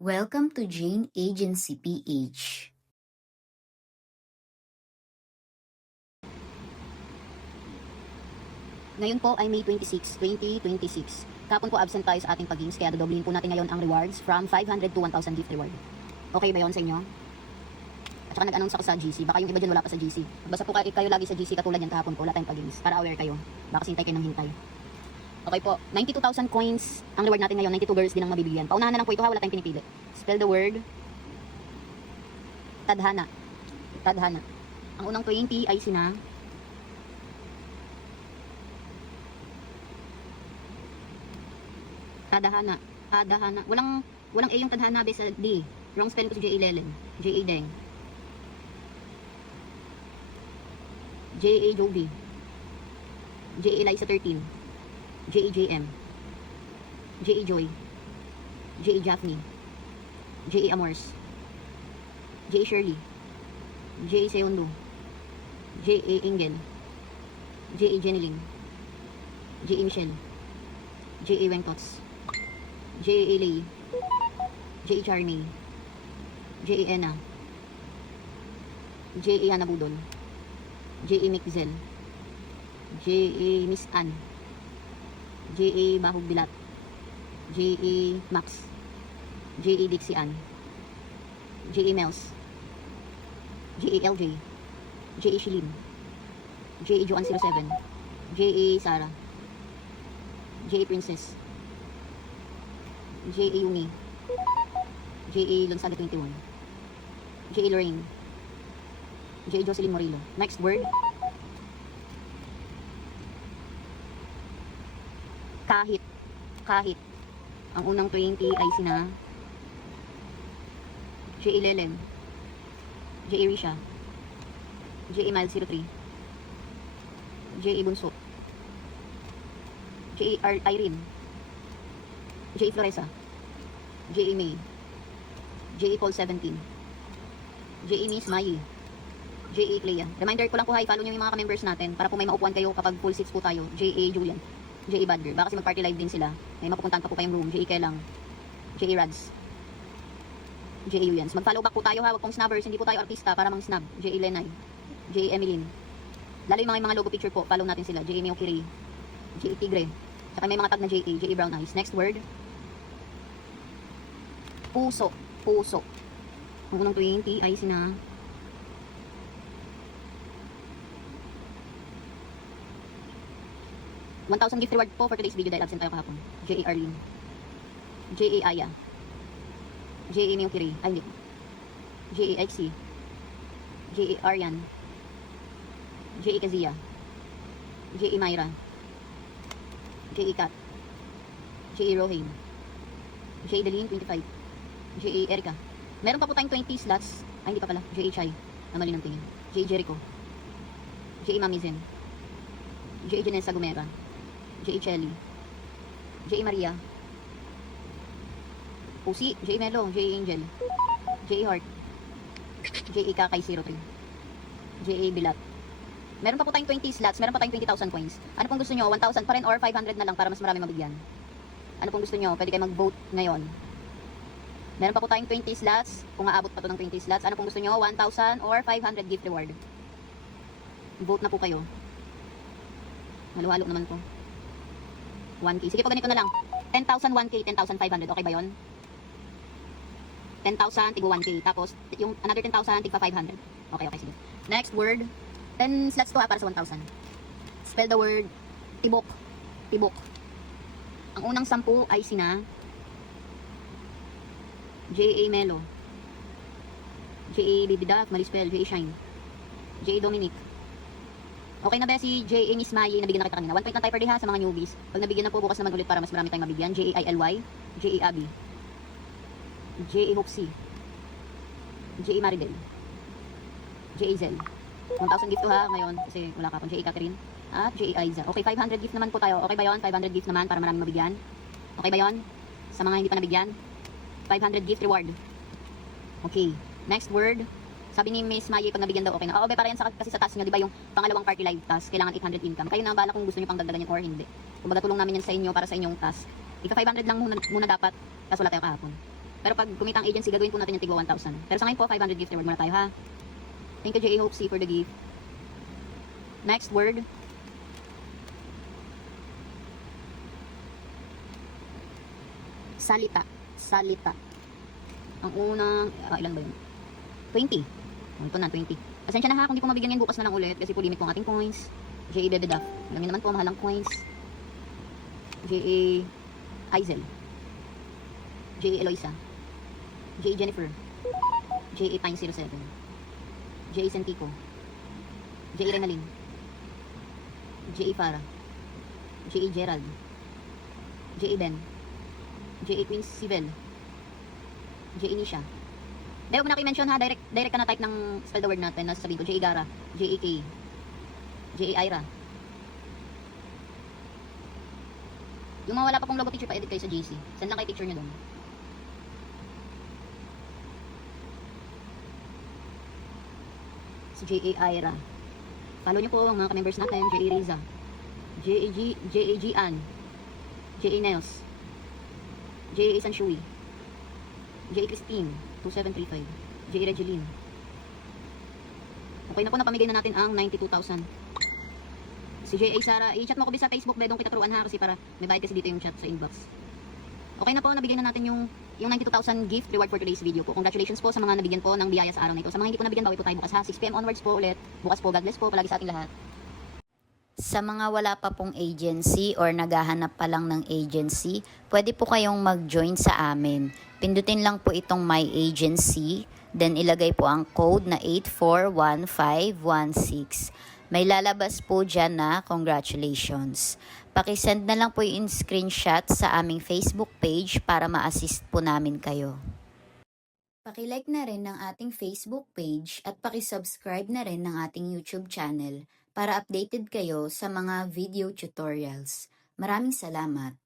Welcome to Jane Agency PH. Ngayon po ay May 26, 2026. Kahapon po absent tayo sa ating pag-games, kaya dodoblihin po natin ngayon ang rewards from 500 to 1,000 gift reward. Okay ba yun sa inyo? At saka nag-announce ako sa GC, baka yung iba dyan wala pa sa GC. Basta po kayo lagi sa GC katulad yan kahapon po, wala tayong pag-games, para aware kayo. Baka hintay kayo ng hintay. Okay po, 92,000 coins ang reward natin ngayon, 92 girls din ang mabibigyan. Paunahan na lang po ito ha, wala tayong pinipili. Spell the word Tadhana. Tadhana. Ang unang 20 ay sina Tadhana. Tadhana. Walang A yung Tadhana besa D. Wrong spelling ko si J.A. Lelen. J.A. Deng. J.A. Joby. J.A. Liza 13. J.A. J.M. J.A. Joy. J.A. Japhne. J.A. Amors. J.A. Shirley. J.A. Seondo. J.A. Engel. J.A. Jeneling. J.A. Michelle. J.A. Wengtots. J.A. Lay. J.A. Charney. J.A. Ena. J.A. Hannah Budol. J.A. Mixel. J.A. Miss Ann. J.A. Bahog Bilat. J.A. Max. J.A. Dixie Ann. J.A. Mels. J.A. LJ. J.A. Shilin. J.A. Joan 07. J.A. Sarah. J.A. Princess. J.A. Yumi. J.A. Lonsaga 21. J.A. Lorraine. J.A. Jocelyn Morillo. Next word. Kahit. Kahit. Ang unang 20 ay sina J.A. Lelem. J.A. Risha. J.A. Mild 03. J.A. Bunso. J.A. Irene. J.A. Floresa. J.A. May. J.A. Paul 17. J.A. Miss Mai. J.A. Clea. Reminder ko lang po, follow nyo yung mga ka-members natin para po may maupuan kayo kapag full seats po tayo. J.A. Julian. J.A. Badger. Baka kasi mag-party live din sila. May mapupuntahan pa po kayong room. J.A. Kelang. J.A. Rads. J.A. Yuyans. Mag-follow back po tayo ha. Huwag pong snubbers. Hindi po tayo artista para mang-snub. J.A. Lenay. J.A. Emeline. Lalo yung mga logo picture po. Follow natin sila. J.A. Miyokiri. J.A. Tigre. Saka may mga tag na J.A. J.A. Brown Eyes. Next word. Puso. Puso. Ang unang 20 ay sina $1,000 gift reward po for today's video dahil absent tayo kahapon. J.A. Arlene. J.A. Aya. J.A. Miyokiri. Ay, hindi. J.A. Ixie. J.A. Aryan. J.A. Kazia. J.A. Myra. J.A. Kat. J.A. Rohain. J.A. Daline, 25. J.A. Erica. Meron pa po tayong 20 slots. Ay, hindi pa pala. J.A. Chai. Namali ng tingin. J.A. Jericho. J.A. Mamizen. J.A. Janessa Gumera. J.A. Chelly. J.A. Maria. Pusi. J.A. Melo. J.A. Angel. J.A. Hart. J.A. Kakay 03. J.A. Bilat. Meron pa po tayong 20 slots. Meron pa tayong 20,000 coins. Ano pong gusto nyo? 1,000 pa rin or 500 na lang para mas marami mabigyan? Ano pong gusto nyo? Pwede kayo mag-vote ngayon. Meron pa po tayong 20 slots. Kung aabot pa to ng 20 slots. Ano pong gusto nyo? 1,000 or 500 gift reward? Vote na po kayo. Halo-halo naman po. 1K. Sige po, ganito na lang. 10,000, 1K, 10,500. Okay ba yun? 10,000, tigo 1K. Tapos, yung another 10,000, tigpa 500. Okay, sige. Next word. 10 slots to ha, para sa 1,000. Spell the word tibok. Tibok. Ang unang 10 ay sina J.A. Melo. J.A. Bibidak, mali-spell. J.A. Shine. J.A. Dominic. Okay na ba si J.A. Miss Mai? Nabigyan na kita kanina. 1 point lang tayo per day ha sa mga newbies. Pag nabigyan na po, bukas naman ulit para mas marami tayong mabigyan. J.A. ILY. J.A. Abby. J.A. Hoxie. J.A. Maribel. J.A. Zel. 1,000 gift to ha ngayon kasi wala ka pang J.A. Catherine at J.A. Aiza. Okay, 500 gift naman po tayo. Okay ba yon? 500 gift naman para maraming mabigyan. Okay ba yon? Sa mga hindi pa nabigyan, 500 gift reward. Okay, next word. Sabi ni Miss Mai, pag nabigyan daw okay na. Oo, para yan kasi sa task nyo, di ba yung pangalawang party live task, kailangan 800 income. Kayo na bala kung gusto nyo pang dagdagan yan or hindi. Kumbaga tulong namin yan sa inyo para sa inyong task. Ika 500 lang muna dapat, kaso wala tayo kahapon. Pero pag kumita ang agency, gagawin po natin yung tigwa 1,000. Pero sa ngayon po, 500 gift reward muna tayo ha. Thank you JA Hope C for the gift. Next word. Salita. Salita. Ang unang, ilan ba yun? 20. Ito na, 20. Pasensya na ha kung di ko mabigyan yan bukas na lang ulit kasi po limit po ang ating coins. J.A. Bebedaf. Alam niyo naman po, mahalang coins. J.A. Aizel. J.A. Eloisa. J.A. Jennifer. J.A. Pine 07. J.A. Sentico. J.A. Renalyn. J.A. Farah. J.A. Gerald. J.A. Ben. J.A. Queen Sibel. J.A. Nisha. Dahil huwag mo na i-mention ha, direct ka na type ng spell the word natin na sasabihin ko. J.A. Gara. J.A. K. J.A. Ira. Yung mga wala pa pong logo picture, pa-edit kayo sa JC. Send lang kayo picture nyo doon. Si J.A. Ira. Follow nyo po ang mga ka-members natin. J.A. Reza. J.A. Gian. J.A. Nels. J.A. Sanshui. J.A. Christine. 2735. J.A. Regeline. Okay na po, napamigay na natin ang 92,000. Si J.A. Sara, i-chat mo ko sa Facebook, bedong kita turuan ha, kasi para may bayad kasi dito yung chat sa inbox. Okay na po, nabigay na natin yung 92,000 gift reward for today's video po. Congratulations po sa mga nabigyan po ng biyaya sa araw na ito. Sa mga hindi po nabigyan, bawi po tayo bukas ha. 6 PM onwards po ulit. Bukas po, God bless po palagi sa ating lahat. Sa mga wala pa pong agency or naghahanap pa lang ng agency, pwede po kayong mag-join sa amin. Pindutin lang po itong My Agency, then ilagay po ang code na 841516. May lalabas po dyan na congratulations. Pakisend na lang po yung screenshot sa aming Facebook page para ma-assist po namin kayo. Pakilike na rin ng ating Facebook page at pakisubscribe na rin ng ating YouTube channel para updated kayo sa mga video tutorials. Maraming salamat!